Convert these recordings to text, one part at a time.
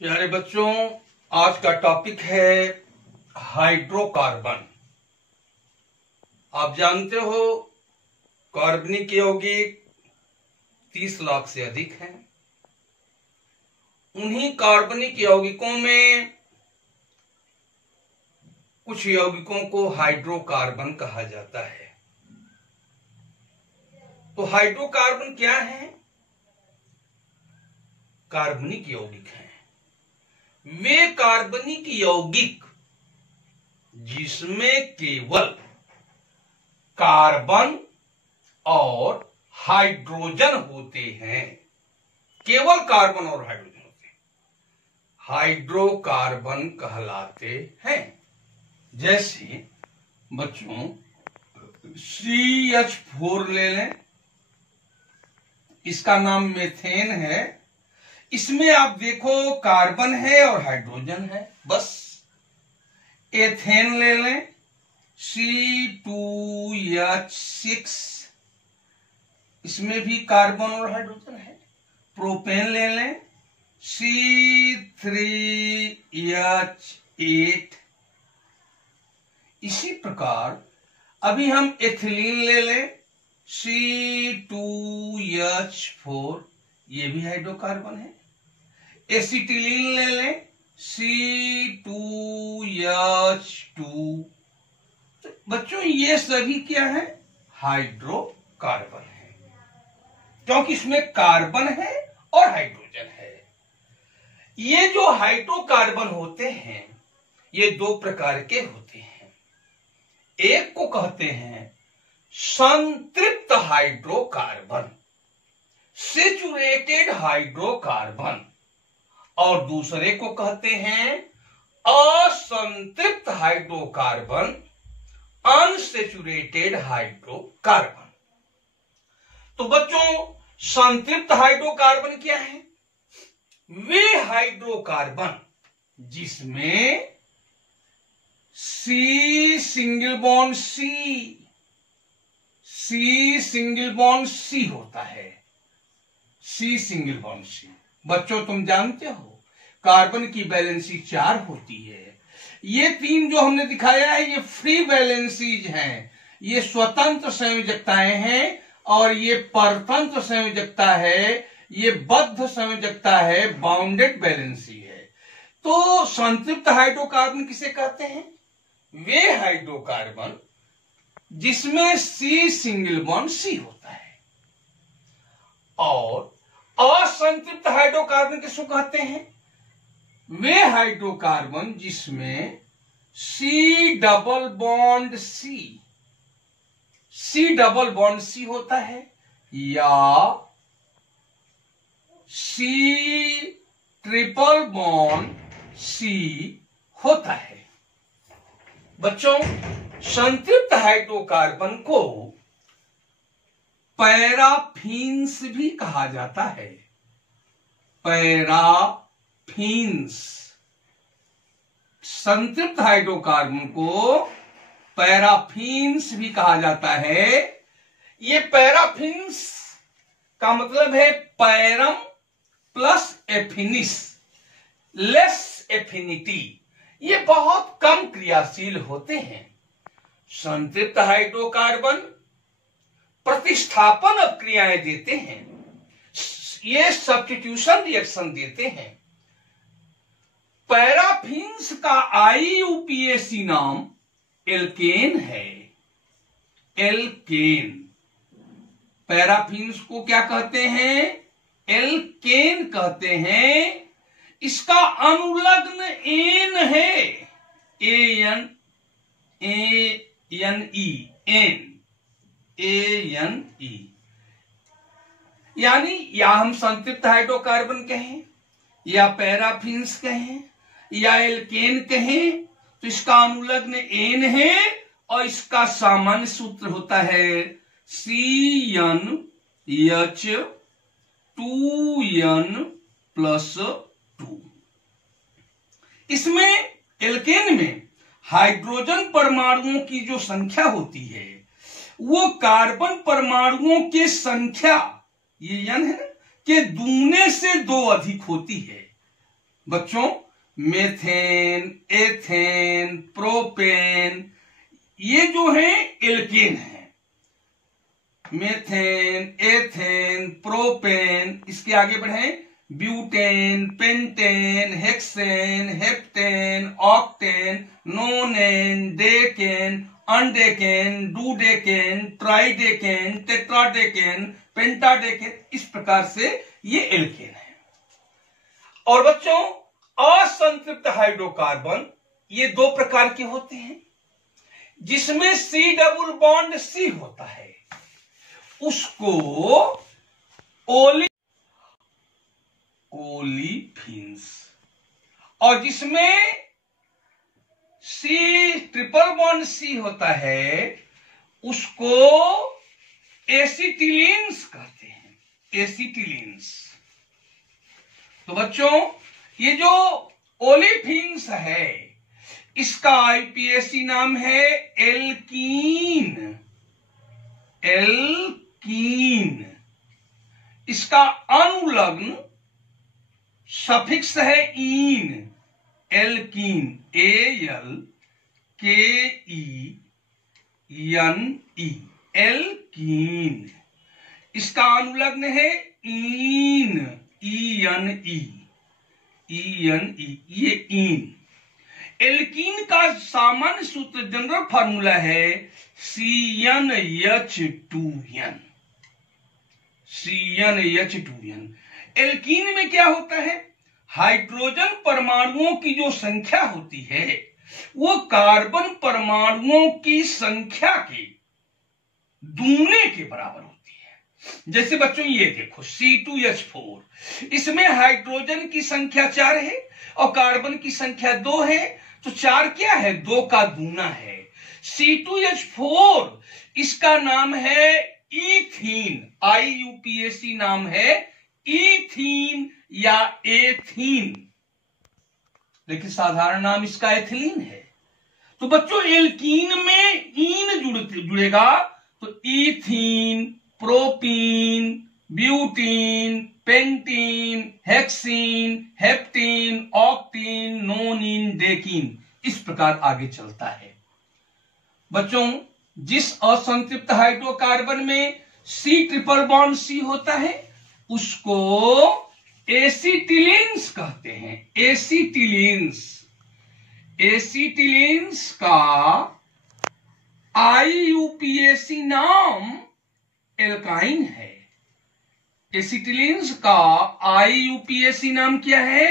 प्यारे बच्चों, आज का टॉपिक है हाइड्रोकार्बन। आप जानते हो कार्बनिक यौगिक 30 लाख से अधिक हैं। उन्हीं कार्बनिक यौगिकों में कुछ यौगिकों को हाइड्रोकार्बन कहा जाता है। तो हाइड्रोकार्बन क्या है? कार्बनिक यौगिक हैं। वे कार्बनिक यौगिक जिसमें केवल कार्बन और हाइड्रोजन होते हैं, केवल कार्बन और हाइड्रोजन होते हैं, हाइड्रोकार्बन कहलाते हैं। जैसे बच्चों CH4 ले लें, इसका नाम मेथेन है। इसमें आप देखो कार्बन है और हाइड्रोजन है, बस। एथेन ले लें, C2H6, इसमें भी कार्बन और हाइड्रोजन है। प्रोपेन ले लें, C3H8। इसी प्रकार अभी हम एथिलीन ले लें, C2H4, ये भी हाइड्रोकार्बन है। एसिटिलीन ले लें, C2H2। तो बच्चों ये सभी क्या है? हाइड्रोकार्बन है, क्योंकि इसमें कार्बन है और हाइड्रोजन है। ये जो हाइड्रोकार्बन होते हैं ये दो प्रकार के होते हैं। एक को कहते हैं संतृप्त हाइड्रोकार्बन, सैचुरेटेड हाइड्रोकार्बन, और दूसरे को कहते हैं असंतृप्त हाइड्रोकार्बन, अनसैचुरेटेड हाइड्रोकार्बन। तो बच्चों संतृप्त हाइड्रोकार्बन क्या है? वे हाइड्रोकार्बन जिसमें C सिंगल बॉन्ड C होता है। C single bond C। बच्चों तुम जानते हो कार्बन की वैलेंसी 4 होती है। ये 3 जो हमने दिखाया है ये फ्री वैलेंसीज हैं, ये स्वतंत्र संयोजकताएं हैं, और ये परतंत्र संयोजकता है, ये बद्ध संयोजकता है, बाउंडेड वैलेंसी है। तो संतृप्त हाइड्रोकार्बन किसे कहते हैं? वे हाइड्रोकार्बन जिसमें C सिंगल बॉन्ड C होता है। और असंतृप्त हाइड्रोकार्बन किसको कहते हैं? वे हाइड्रोकार्बन जिसमें C डबल बॉन्ड C होता है, या C ट्रिपल बॉन्ड C होता है। बच्चों संतृप्त हाइड्रोकार्बन को पैराफिन्स भी कहा जाता है। पैराफिन्स, संतृप्त हाइड्रोकार्बन को पैराफिन्स भी कहा जाता है। ये पैराफिन्स का मतलब है पैरम प्लस एफिनिस, लेस एफिनिटी। ये बहुत कम क्रियाशील होते हैं। संतृप्त हाइड्रोकार्बन प्रतिस्थापन अपक्रियाएं देते हैं, ये सब्स्टिट्यूशन रिएक्शन देते हैं। पैराफिन्स का IUPAC नाम एल्केन है। एल्केन, पैराफिन्स को क्या कहते हैं? एल्केन कहते हैं। इसका अनुलग्न एन है, ANE, यानी या हम संतृप्त हाइड्रोकार्बन कहें, या पैराफिन्स कहें, या एल्केन कहें, तो इसका अनुलग्न एन है और इसका सामान्य सूत्र होता है CnH2n+2। इसमें एल्केन में हाइड्रोजन परमाणुओं की जो संख्या होती है वो कार्बन परमाणुओं के संख्या, ये n है ना, के दूने से 2 अधिक होती है। बच्चों मेथेन, एथेन, प्रोपेन, ये जो है एल्केन है। मेथेन, एथेन, प्रोपेन, इसके आगे बढ़े butane, pentane, hexane, heptane, octane, nonane, decane, undecane, dodecane, tridecane, tetradecane, pentadecane, इस प्रकार से ये एल्केन है। और बच्चों असंतृप्त हाइड्रोकार्बन ये दो प्रकार के होते हैं, जिसमें सी डबल बॉन्ड सी होता है उसको ओलिफिन्स, और जिसमें सी ट्रिपल बॉन्ड सी होता है उसको एसिटिलीन्स कहते हैं, एसिटिलीन्स। तो बच्चों ये जो ओलिफिन्स है इसका आईपीएसी नाम है एल्कीन, एल्कीन। इसका अनुलग्न सफिक्स है ईन, एल्कीन, एल के ई एन ई, एल्कीन। इसका अनुलग्न है ईन, ई एन ई, ये ईन। एल्कीन का सामान्य सूत्र जनरल फार्मूला है CnH2n, CnH2n। एल्कीन में क्या होता है, हाइड्रोजन परमाणुओं की जो संख्या होती है वो कार्बन परमाणुओं की संख्या के दूने के बराबर होती है। जैसे बच्चों ये देखो C2H4, इसमें हाइड्रोजन की संख्या 4 है और कार्बन की संख्या 2 है, तो 4 क्या है, 2 का दूना है। C2H4 इसका नाम है ईथीन, IUPAC नाम है ईथीन या एथीन, लेकिन साधारण नाम इसका एथिलीन है। तो बच्चों एल्कीन में ईन जुड़ेगा तो ethene, propene, butene, pentene, hexene, heptene, octene, nonene, decene, इस प्रकार आगे चलता है। बच्चों जिस असंतृप्त हाइड्रोकार्बन में सी ट्रिपल बॉन्ड सी होता है उसको एसिटिलीन्स कहते हैं, एसिटिलीन्स। एसिटिलीन्स का IUPAC नाम एल्काइन है। एसिटिलीन्स का IUPAC नाम क्या है,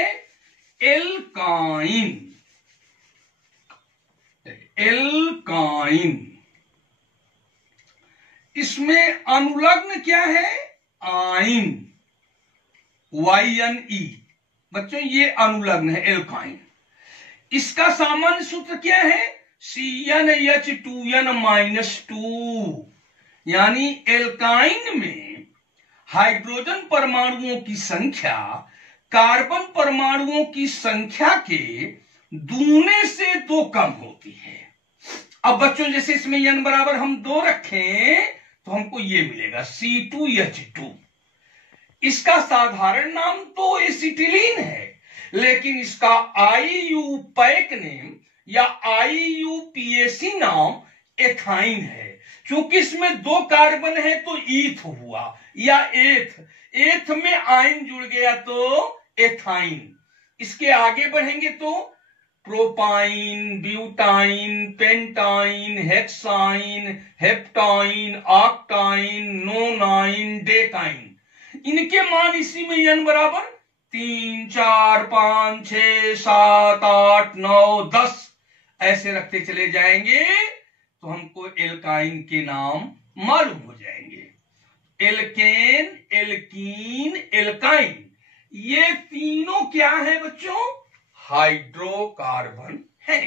एल्काइन, एल्काइन। इसमें अनुलग्न क्या है, आइन, YnE। बच्चों ये अनुलग्न है एल्काइन। इसका सामान्य सूत्र क्या है, CnH2n-2, यानी एल्काइन में हाइड्रोजन परमाणुओं की संख्या कार्बन परमाणुओं की संख्या के दूने से 2 कम होती है। अब बच्चों जैसे इसमें n बराबर हम 2 रखें तो हमको ये मिलेगा C2H2। इसका साधारण नाम तो एसिटिलीन है, लेकिन इसका IUPAC नेम या IUPAC नाम एथाइन है। क्योंकि इसमें 2 कार्बन है तो ईथ हुआ या एथ, एथ में आइन जुड़ गया तो एथाइन। इसके आगे बढ़ेंगे तो propyne, butyne, pentyne, hexyne, heptyne, ऑक्टाइन, नोनाइन, डेकाइन, इनके मान इसी में n बराबर 3, 4, 5, 6, 7, 8, 9, 10 ऐसे रखते चले जाएंगे तो हमको एल्काइन के नाम मालूम हो जाएंगे। एल्केन, एल्कीन, एल्काइन, ये तीनों क्या है बच्चों, हाइड्रोकार्बन है।